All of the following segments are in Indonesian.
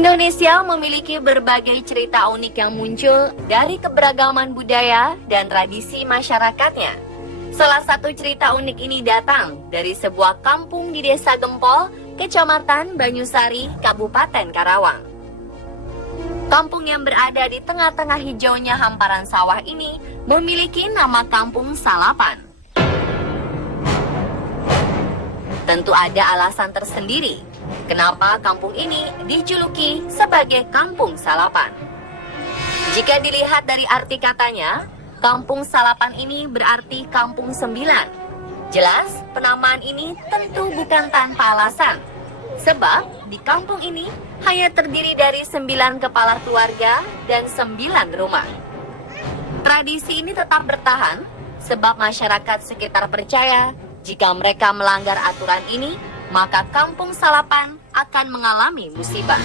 Indonesia memiliki berbagai cerita unik yang muncul dari keberagaman budaya dan tradisi masyarakatnya. Salah satu cerita unik ini datang dari sebuah kampung di Desa Gempol, Kecamatan Banyusari, Kabupaten Karawang. Kampung yang berada di tengah-tengah hijaunya hamparan sawah ini memiliki nama Kampung Salapan. Tentu ada alasan tersendiri kenapa kampung ini dijuluki sebagai Kampung Salapan. Jika dilihat dari arti katanya, Kampung Salapan ini berarti Kampung Sembilan. Jelas, penamaan ini tentu bukan tanpa alasan. Sebab di kampung ini hanya terdiri dari 9 kepala keluarga dan 9 rumah. Tradisi ini tetap bertahan sebab masyarakat sekitar percaya jika mereka melanggar aturan ini, maka Kampung Salapan akan mengalami musibah.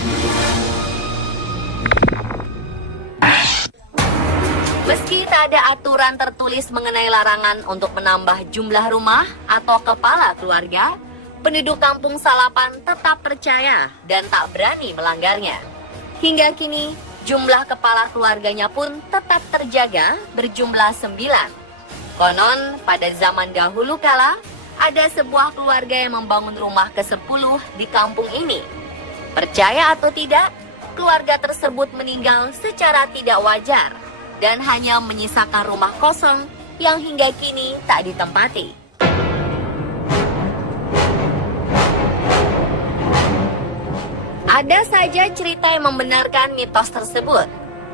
Meski tak ada aturan tertulis mengenai larangan untuk menambah jumlah rumah atau kepala keluarga, penduduk Kampung Salapan tetap percaya dan tak berani melanggarnya. Hingga kini, jumlah kepala keluarganya pun tetap terjaga berjumlah 9. Konon, pada zaman dahulu kala, ada sebuah keluarga yang membangun rumah ke-10 di kampung ini. Percaya atau tidak, keluarga tersebut meninggal secara tidak wajar dan hanya menyisakan rumah kosong yang hingga kini tak ditempati. Ada saja cerita yang membenarkan mitos tersebut.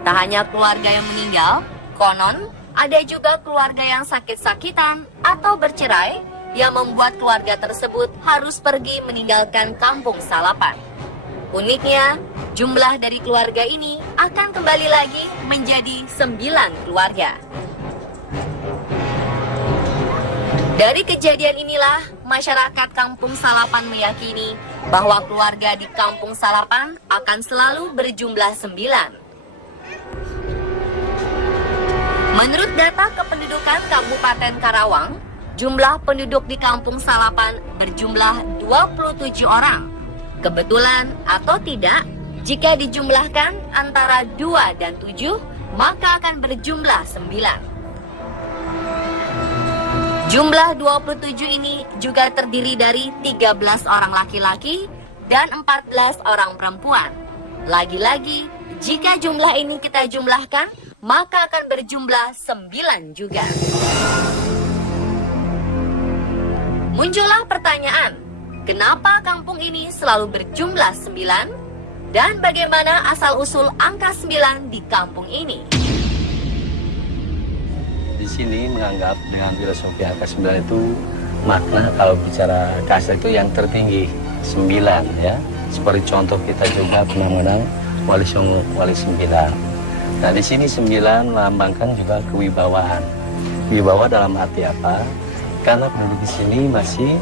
Tak hanya keluarga yang meninggal, konon ada juga keluarga yang sakit-sakitan atau bercerai yang membuat keluarga tersebut harus pergi meninggalkan Kampung Salapan. Uniknya, jumlah dari keluarga ini akan kembali lagi menjadi 9 keluarga. Dari kejadian inilah, masyarakat Kampung Salapan meyakini bahwa keluarga di Kampung Salapan akan selalu berjumlah 9. Menurut data kependudukan Kabupaten Karawang, jumlah penduduk di Kampung Salapan berjumlah 27 orang. Kebetulan atau tidak, jika dijumlahkan antara 2 dan 7, maka akan berjumlah 9. Jumlah 27 ini juga terdiri dari 13 orang laki-laki dan 14 orang perempuan. Lagi-lagi, jika jumlah ini kita jumlahkan, maka akan berjumlah 9 juga. Muncullah pertanyaan, kenapa kampung ini selalu berjumlah 9? Dan bagaimana asal-usul angka 9 di kampung ini? Di sini menganggap dengan filosofi angka 9 itu makna kalau bicara kasar itu yang tertinggi, 9 ya. Seperti contoh kita juga pernah menang Wali Songo, Wali 9. Nah di sini 9 melambangkan juga kewibawaan. Wibawa dalam arti apa? Karena penduduk di sini masih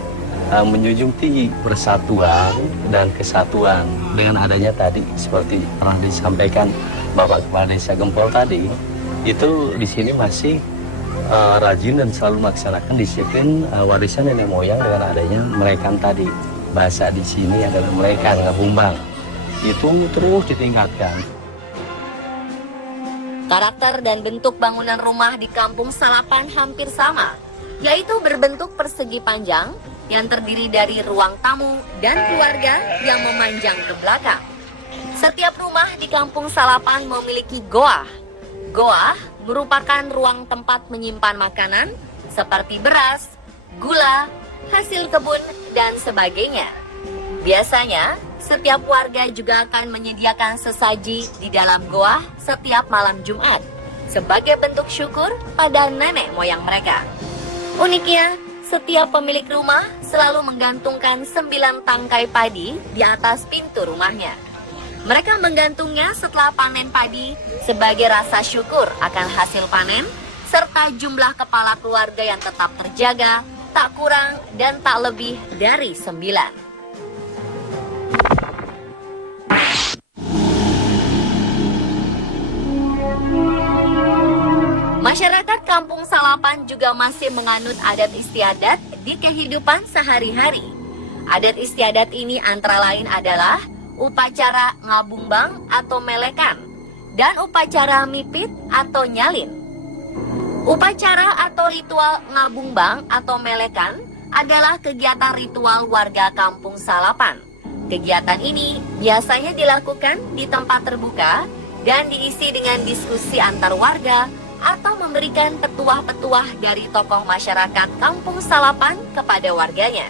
menjunjung tinggi persatuan dan kesatuan. Dengan adanya tadi seperti pernah disampaikan Bapak Kepala Desa Gempol tadi, itu di sini masih rajin dan selalu melaksanakan disiplin warisan nenek moyang dengan adanya merekan tadi. Bahasa di sini adalah merekan, ngehumbang. Itu terus ditingkatkan. Karakter dan bentuk bangunan rumah di Kampung Salapan hampir sama, yaitu berbentuk persegi panjang yang terdiri dari ruang tamu dan keluarga yang memanjang ke belakang. Setiap rumah di Kampung Salapan memiliki goa. Goa merupakan ruang tempat menyimpan makanan seperti beras, gula, hasil kebun, dan sebagainya. Biasanya, setiap warga juga akan menyediakan sesaji di dalam goa setiap malam Jumat sebagai bentuk syukur pada nenek moyang mereka. Uniknya, setiap pemilik rumah selalu menggantungkan 9 tangkai padi di atas pintu rumahnya. Mereka menggantungnya setelah panen padi sebagai rasa syukur akan hasil panen, serta jumlah kepala keluarga yang tetap terjaga, tak kurang dan tak lebih dari 9. Masyarakat Kampung Salapan juga masih menganut adat istiadat di kehidupan sehari-hari. Adat istiadat ini antara lain adalah upacara ngabungbang atau melekan, dan upacara mipit atau nyalin. Upacara atau ritual ngabungbang atau melekan adalah kegiatan ritual warga Kampung Salapan. Kegiatan ini biasanya dilakukan di tempat terbuka dan diisi dengan diskusi antar warga atau memberikan petuah-petuah dari tokoh masyarakat Kampung Salapan kepada warganya.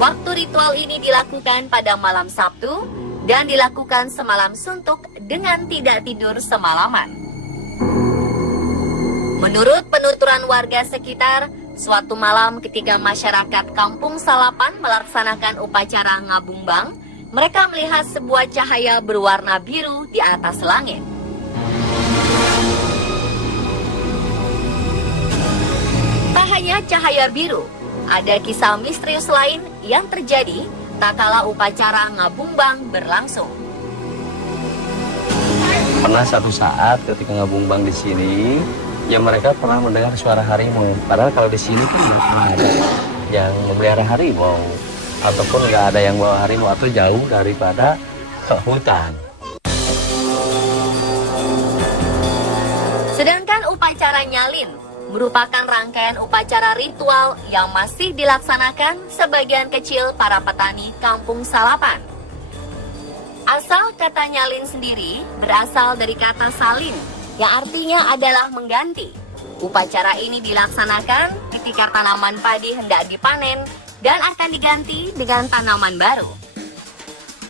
Waktu ritual ini dilakukan pada malam Sabtu dan dilakukan semalam suntuk dengan tidak tidur semalaman. Menurut penuturan warga sekitar, suatu malam ketika masyarakat Kampung Salapan melaksanakan upacara ngabungbang, mereka melihat sebuah cahaya berwarna biru di atas langit. Tak hanya cahaya biru, ada kisah misterius lain yang terjadi tak kala upacara ngabungbang berlangsung. Pernah satu saat ketika ngabungbang di sini, ya mereka pernah mendengar suara harimau. Padahal kalau di sini kan nggak ada yang memelihara harimau, ataupun nggak ada yang bawa harimau atau jauh daripada hutan. Sedangkan upacara nyalin merupakan rangkaian upacara ritual yang masih dilaksanakan sebagian kecil para petani Kampung Salapan. Asal kata nyalin sendiri berasal dari kata salin, yang artinya adalah mengganti. Upacara ini dilaksanakan ketika tanaman padi hendak dipanen dan akan diganti dengan tanaman baru.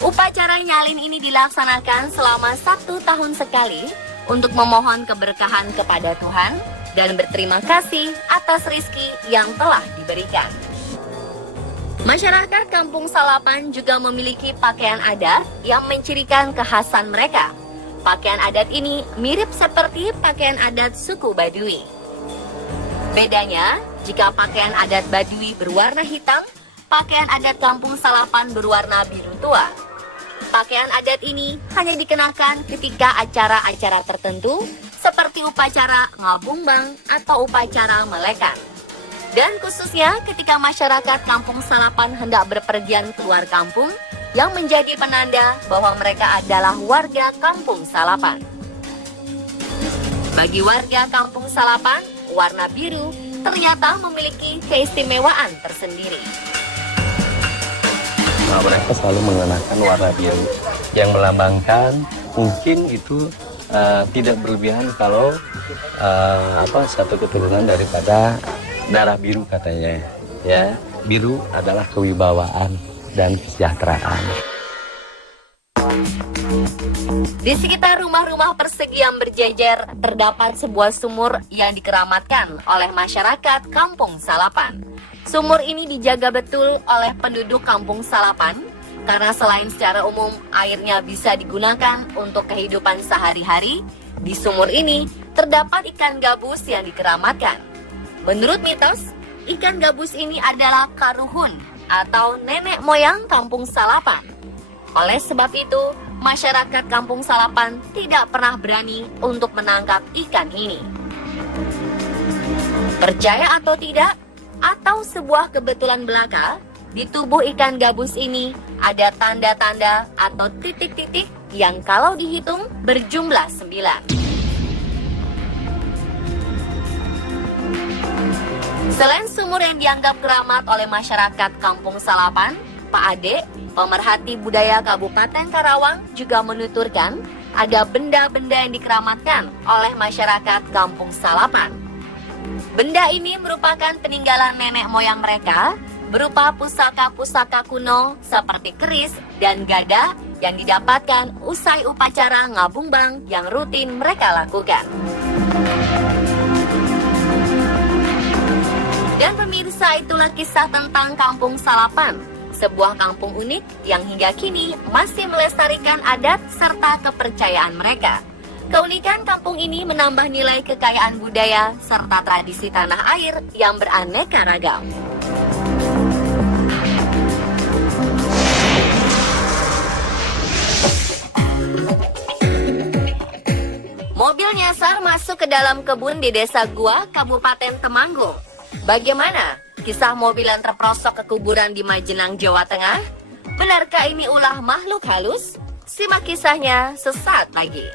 Upacara nyalin ini dilaksanakan selama 1 tahun sekali untuk memohon keberkahan kepada Tuhan dan berterima kasih atas rizki yang telah diberikan. Masyarakat Kampung Salapan juga memiliki pakaian adat yang mencirikan kekhasan mereka. Pakaian adat ini mirip seperti pakaian adat suku Baduy. Bedanya, jika pakaian adat Baduy berwarna hitam, pakaian adat Kampung Salapan berwarna biru tua. Pakaian adat ini hanya dikenakan ketika acara-acara tertentu seperti upacara ngabungbang atau upacara melekan. Dan khususnya ketika masyarakat Kampung Salapan hendak berpergian keluar kampung yang menjadi penanda bahwa mereka adalah warga Kampung Salapan. Bagi warga Kampung Salapan, warna biru ternyata memiliki keistimewaan tersendiri. Nah, mereka selalu mengenakan warna biru yang melambangkan mungkin itu tidak berlebihan kalau satu keturunan daripada darah biru katanya. Ya, biru adalah kewibawaan dan kesejahteraan. Di sekitar rumah-rumah persegi yang berjejer terdapat sebuah sumur yang dikeramatkan oleh masyarakat Kampung Salapan. Sumur ini dijaga betul oleh penduduk Kampung Salapan karena selain secara umum airnya bisa digunakan untuk kehidupan sehari-hari, di sumur ini terdapat ikan gabus yang dikeramatkan. Menurut mitos, ikan gabus ini adalah karuhun atau nenek moyang Kampung Salapan. Oleh sebab itu, masyarakat Kampung Salapan tidak pernah berani untuk menangkap ikan ini. Percaya atau tidak, atau sebuah kebetulan belaka, di tubuh ikan gabus ini ada tanda-tanda atau titik-titik yang kalau dihitung berjumlah 9. Selain sumur yang dianggap keramat oleh masyarakat Kampung Salapan, Pak Ade, pemerhati budaya Kabupaten Karawang juga menuturkan ada benda-benda yang dikeramatkan oleh masyarakat Kampung Salapan. Benda ini merupakan peninggalan nenek moyang mereka berupa pusaka-pusaka kuno seperti keris dan gada yang didapatkan usai upacara ngabungbang yang rutin mereka lakukan. Dan pemirsa, itulah kisah tentang Kampung Salapan, sebuah kampung unik yang hingga kini masih melestarikan adat serta kepercayaan mereka. Keunikan kampung ini menambah nilai kekayaan budaya serta tradisi tanah air yang beraneka ragam. Mobil nyasar masuk ke dalam kebun di Desa Gua, Kabupaten Temanggung. Bagaimana kisah mobil yang terperosok ke kuburan di Majenang, Jawa Tengah? Benarkah ini ulah makhluk halus? Simak kisahnya sesaat lagi.